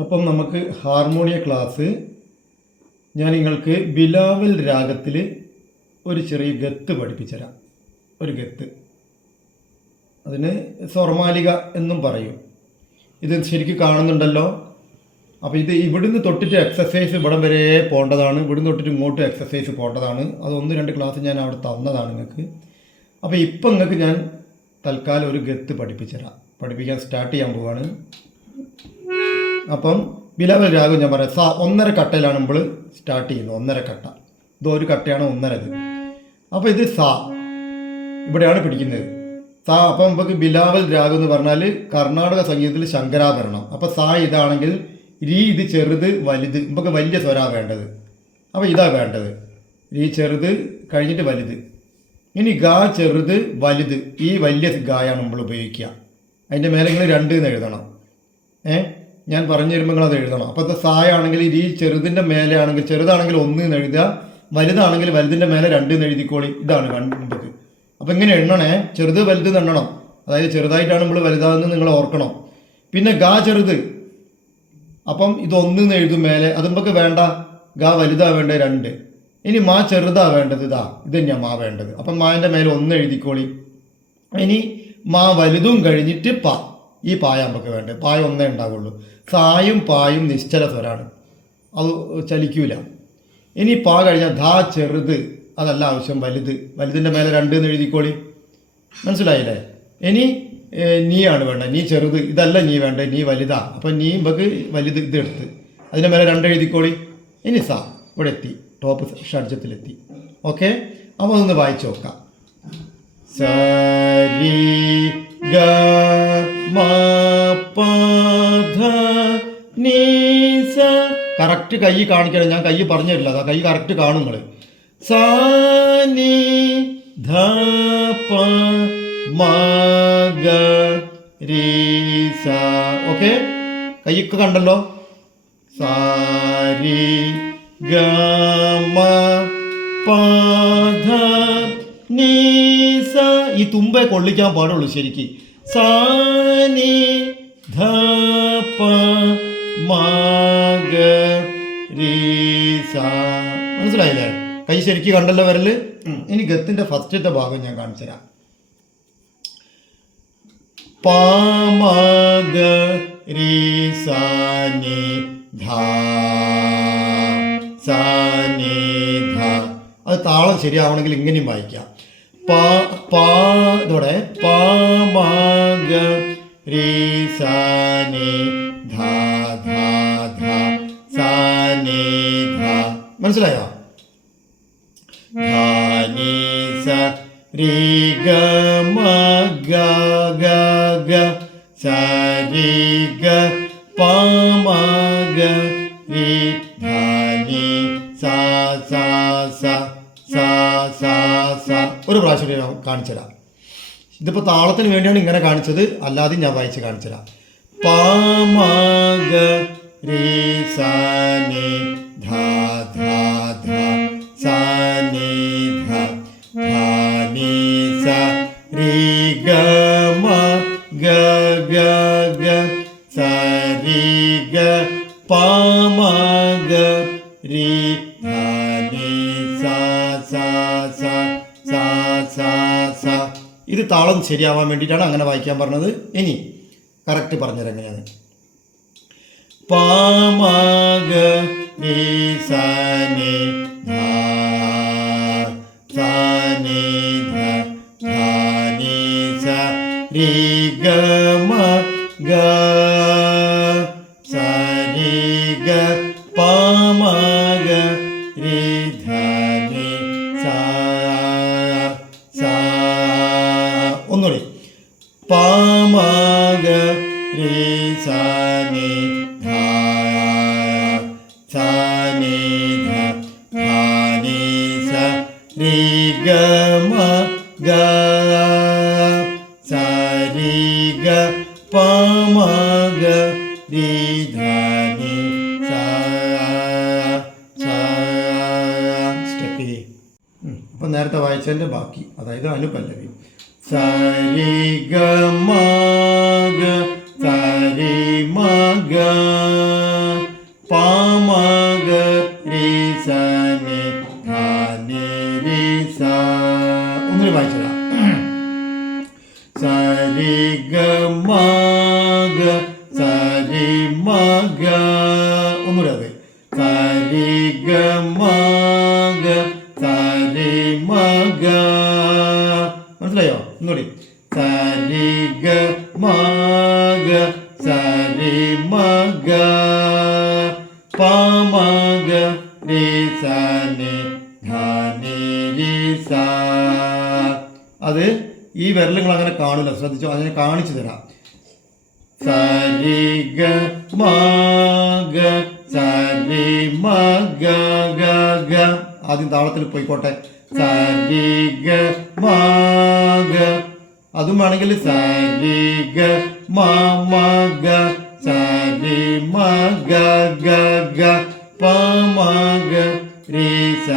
അപ്പം നമുക്ക് ഹാർമോണിയ ക്ലാസ് ഞാൻ നിങ്ങൾക്ക് ബിലാവൽ രാഗത്തിൽ ഒരു ചെറിയ ഗത്ത് പഠിപ്പിച്ചു തരാം. ഒരു ഗത്ത്, അതിന് സ്വർമാലിക എന്നും പറയും. ഇത് ശരിക്കും കാണുന്നുണ്ടല്ലോ. അപ്പോൾ ഇത് ഇവിടുന്ന് തൊട്ടിട്ട് എക്സസൈസ് ഇവിടം വരെ പോകേണ്ടതാണ്, ഇവിടുന്ന് തൊട്ടിട്ട് ഇങ്ങോട്ട് എക്സസൈസ് പോകേണ്ടതാണ്. അത് 1-2 ക്ലാസ് ഞാൻ അവിടെ തന്നതാണ് നിങ്ങൾക്ക്. അപ്പോൾ ഇപ്പം നിങ്ങൾക്ക് ഞാൻ തൽക്കാലം ഒരു ഗത്ത് പഠിപ്പിച്ചു തരാം. പഠിപ്പിക്കാൻ സ്റ്റാർട്ട് ചെയ്യാൻ പോവാണ്. അപ്പം ബിലാവൽ രാഗം ഞാൻ പറയാം. 1.5 കട്ടയിലാണ് നമ്മൾ സ്റ്റാർട്ട് ചെയ്യുന്നത്. 1.5 കട്ട, ഇത് ഒരു കട്ടയാണ് 1.5. അപ്പോൾ ഇത് ഇവിടെയാണ് പിടിക്കുന്നത്. അപ്പം നമുക്ക് ബിലാവൽ രാഗം എന്ന് പറഞ്ഞാൽ കർണാടക സംഗീതത്തിൽ ശങ്കരാഭരണം. അപ്പോൾ ഇതാണെങ്കിൽ ഇത് ചെറുത് വലുത്, നമുക്ക് വലിയ സ്വരാ വേണ്ടത്. അപ്പോൾ ഇതാ വേണ്ടത്, ചെറുത് കഴിഞ്ഞിട്ട് വലുത്. ഇനി ചെറുത് വലുത്, ഈ വലിയ ഗായാണ് നമ്മൾ ഉപയോഗിക്കുക. അതിൻ്റെ മേലെ നിങ്ങൾ 2 എന്ന് എഴുതണം. ഞാൻ പറഞ്ഞു തരുമ്പോൾ നിങ്ങൾ അത് എഴുതണം. അപ്പോൾ ആണെങ്കിൽ ചെറുതിൻ്റെ മേലെ ആണെങ്കിൽ ചെറുതാണെങ്കിൽ 1 എന്ന് എഴുതുക, വലുതാണെങ്കിൽ വലുതിൻ്റെ മേലെ 2 എന്ന് എഴുതിക്കോളി. ഇതാണ് നമുക്ക്. അപ്പോൾ ഇങ്ങനെ എണ്ണണേ, ചെറുത് വലുത് എണ്ണണം. അതായത് ചെറുതായിട്ടാണ് നമ്മൾ വലുതാണെന്ന് നിങ്ങൾ ഓർക്കണം. പിന്നെ ചെറുത്, അപ്പം ഇത് 1 എന്ന് എഴുതും മേലെ, അത് നമുക്ക് വേണ്ട. വലുതാ വേണ്ടത് 2. ഇനി ചെറുതാ വേണ്ടത്, ഇത് തന്നെയാണ് വേണ്ടത്. അപ്പം മാൻ്റെ മേലെ 1 എഴുതിക്കോളി. ഇനി വലുതും കഴിഞ്ഞിട്ട് ഈ പായ നമുക്ക് വേണ്ടത്. പായ 1 ഉണ്ടാവുള്ളൂ. സായും പായും നിശ്ചല സ്വരാണ്, അത് ചലിക്കൂല. ഇനി കഴിഞ്ഞാൽ ചെറുത്, അതല്ല ആവശ്യം, വലുതിൻ്റെ മേലെ 2 എന്ന് എഴുതിക്കോളി. മനസ്സിലായില്ലേ? ഇനി നീയാണ് വേണ്ടത്, നീ ചെറുത്, ഇതല്ല നീ വേണ്ടത്, നീ വലുതാ. അപ്പം നമുക്ക് വലുത് ഇതെടുത്ത് അതിൻ്റെ മേലെ 2 എഴുതിക്കോളി. ഇനി ഇവിടെ എത്തി, ടോപ്പ് ഷഡ്ജത്തിലെത്തി. ഓക്കെ, അപ്പോൾ അതൊന്ന് വായിച്ചു നോക്കാം. സരി ഗ മ പ ധ നീ സ. കറക്റ്റ് കൈ കാണിക്കണം, ഞാൻ കൈ പറഞ്ഞു തരില്ല. അതാ കൈ കറക്റ്റ് കാണും നിങ്ങൾ. സ നി ധ പ മ ഗ രി സ. ഓക്കെ, കൈയൊക്കെ കണ്ടല്ലോ. സ രി ഗ മ പ ധ നീ സ. ഈ തുമ്പെ കൊള്ളിക്കാൻ പാടുള്ളൂ ശരിക്ക്. സ നി ധ പ മ ഗ രി സ. മനസ്സിലായില്ലേ? കൈ ശരിക്ക് കണ്ടല്ലോ വരല്. ഇനി ഗത്തിന്റെ ഫസ്റ്റത്തെ ഭാഗം ഞാൻ കാണിച്ചു തരാം. പ മ ഗ രി സ നി ധ സ നി ധ. അത് താളം ശരിയാവണമെങ്കിൽ ഇങ്ങനെയും വായിക്കാം. ഇതോടെ പ മ ഗ രി സ നി ധ ധ ധ സ നി ധ. മനസ്സിലായോ? ധ നി സ രി ഗ മ ഗ ഗ ഗ സ രി ഗ പ മ ഗ രി ധ നി സ സ സ സ സ സ. ഒരു പ്രാവശ്യം ഞാൻ കാണിച്ചു തരാം. ഇതിപ്പോൾ താളത്തിന് വേണ്ടിയാണ് ഇങ്ങനെ കാണിച്ചത്, അല്ലാതെ ഞാൻ വായിച്ച് കാണിച്ചു തരാം. പ മ ഗ രി സ നി ധ ധ ധ സ നി ധ ധ നി സ രി ഗ മ ഗ ഗ ഗ സ രി ഗ പ മ ഗ രി ധ നി സ സ സ സ സ സ. ഇത് താളം ശരിയാവാൻ വേണ്ടിയിട്ടാണ് അങ്ങനെ വായിക്കാൻ പറഞ്ഞത്. ഇനി കറക്റ്റ് പറഞ്ഞുതരാം എങ്ങനെയാണ്. പ മ ഗ രി സ നി ധ സ നി ധ ധ നി സ രി ഗ മ ഗ സ രി ഗ പ മ ഗ രി ധ നി സ സ. ഒന്നുകൂടി. പ മ ഗ രി സ നി ധ സ നി ധ ധ നി സ രി ഗ മ ഗ സ രി ഗ പ മ ഗ രി ധ നി സ സ. സ്റ്റെപ്പ്. അപ്പം നേരത്തെ വായിച്ചതിൻ്റെ ബാക്കി, അതായത് അനുപല്ലവി. സ രി ഗ മ ഗ സ രി മ ഗ പാമ ഗ രി സ നി ധ നി രി സ. ഒന്നുകൂടി വായിച്ചതാ. സരി ഗ മ ഗ സരി മ ഗ. ഒന്നുകൂടി അത്. സരി ഗ മ ഗ സരി മ ഗ. മനസ്സിലായോ? ഒന്നുകൂടി. സരി ഗ മ ഗ സരി മ ഗ പാമ ഗ രി സ നി ധ നി രി സ. അത് ഈ വിരലുകൾ അങ്ങനെ കാണില്ല, ശ്രദ്ധിച്ചോ. അതിനെ കാണിച്ചു തരാം. സരി ഗ മ ഗ സരി മ ഗ ഗ ഗ. ആദ്യം താളത്തിൽ പോയിക്കോട്ടെ. സരി ഗ മ ഗ. അതും വേണമെങ്കിൽ സരി ഗ മ മ ഗ സരി മ ഗ ഗ ഗ പ മ ഗ രി സ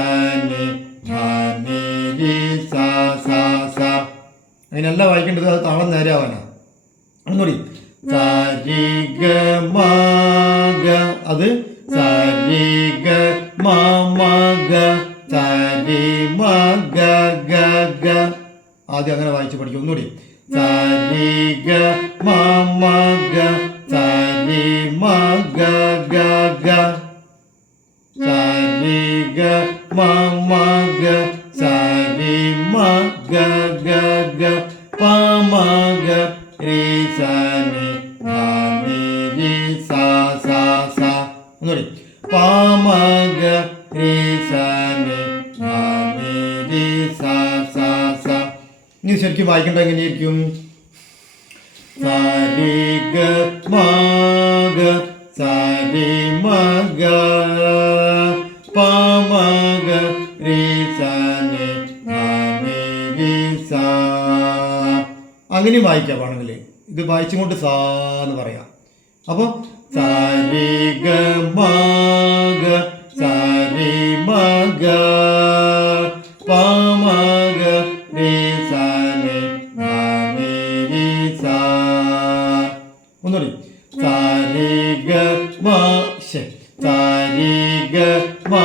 നി ധ നി രി സ സ സ. അതിനല്ല വായിക്കേണ്ടത്, അത് താളം നേരെ ആവാനാ. ഒന്നുകൂടി. സരി ഗ മ ഗ. അത് സരി ഗ മ മ ഗ സരി മ ഗ ഗ ഗ. ആദ്യം അങ്ങനെ വായിച്ച് പഠിക്കും. ഒന്നുകൂടി. സരി ഗ മ മ ഗ സരി മ ഗ ഗ ഗ സരി ഗ മ മ ഗ സരി മ ഗ ഗ ഗ പ മ ഗ രി സ നി ധ നി രി സ സ സ. ഒന്നുകൂടി. പ മ ഗ രി സ നി ധ നി രി സ സ സ. ഇനി ശരിക്കും വായിക്കേണ്ടത് എങ്ങനെയായിരിക്കും? സരി ഗ മ ഗ സരി മ ഗ പ മ ഗ രി സ നി ധ നി രി സ. അങ്ങനെ വായിക്കാം വേണമെങ്കിൽ. ഇത് വായിച്ചും കൊണ്ട് സാ എന്ന് പറയാം. അപ്പോൾ സരി ഗ മ ഗ സരി മ ഗ പ മ ഗ രി സ നി ധ നി രി സ. ഒന്നുകൂടി. സരി ഗ മ സരി ഗ മ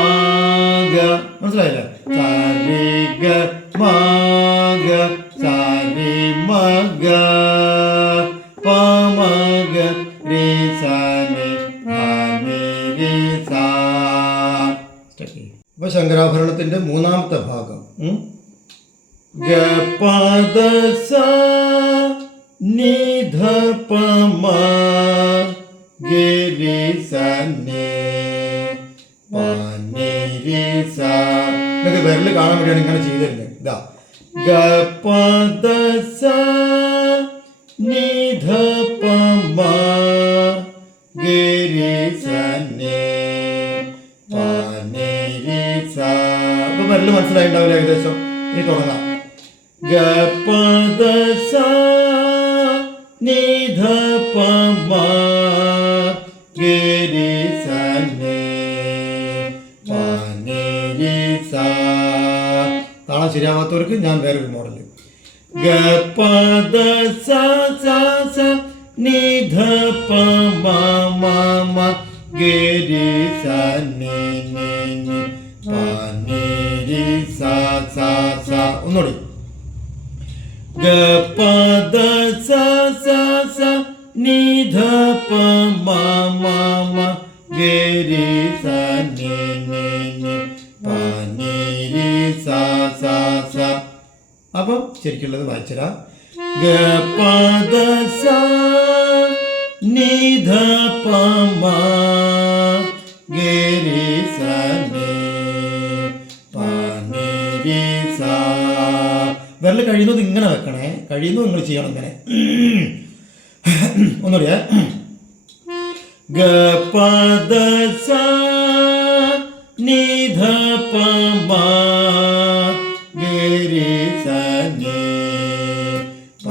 ഗ. മനസ്സിലായില്ലേ? സരി ഗ മ ഗ സരി മ ഗ പ മ ഗ രി സ നി ധ നി രി സ. അപ്പൊ ശങ്കരാഭരണത്തിന്റെ മൂന്നാമത്തെ ഭാഗം. ഗ പ ദ സ നി ധ പ മ ഗ രി സ നി പ നി രി സ. ഇതൊക്കെ വിരൽ കാണാൻ വേണ്ടിയാണ് ഇങ്ങനെ ചെയ്തിരുന്നത്. ഇതാ. ഗ പ ദ സ നി ധ പ മ ഗ രി സ നി പ നി രി സ. അപ്പൊ വിരൽ മനസ്സിലായിണ്ടാവില്ല ഏകദേശം. ഇനി തുടങ്ങാം. ഗ പ ദ സ നി ധ പ മ ഗ രി സ നി പ നി രി സ. താളം ശരിയാവാത്തവർക്ക് ഞാൻ വേറൊരു മോഡല്. ഗ പ ദ സ സ സ നി ധ പ മ മ മ ഗ രി സ നി നി നി പ നി രി സ സ സ. ഒന്നുകൂടി. ഗ പ ദ സ സ സ നി ധ പ മ മ മ ഗ രി സ നി നി നി പ നി രി സ സ സ. അപ്പം ശരിക്കുള്ളത് വായിച്ചരാ. ഗ പ ദ സ നി ധ പ മ ഗ രി സ നി പ നി രി സ. വിരൽ കഴിയുന്നത് ഇങ്ങനെ വെക്കണേ. കഴിയുന്നത് നിങ്ങൾ ചെയ്യണം ഇങ്ങനെ. ഒന്നുകൂടിയേ. ഗ പ ദ സ നി ധ പ മ ഗ രി സ നി പ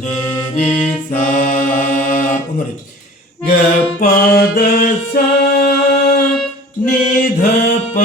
നി രി സ. ഒന്നുകൂടി. ഗ പ ദ സ നി ധ പ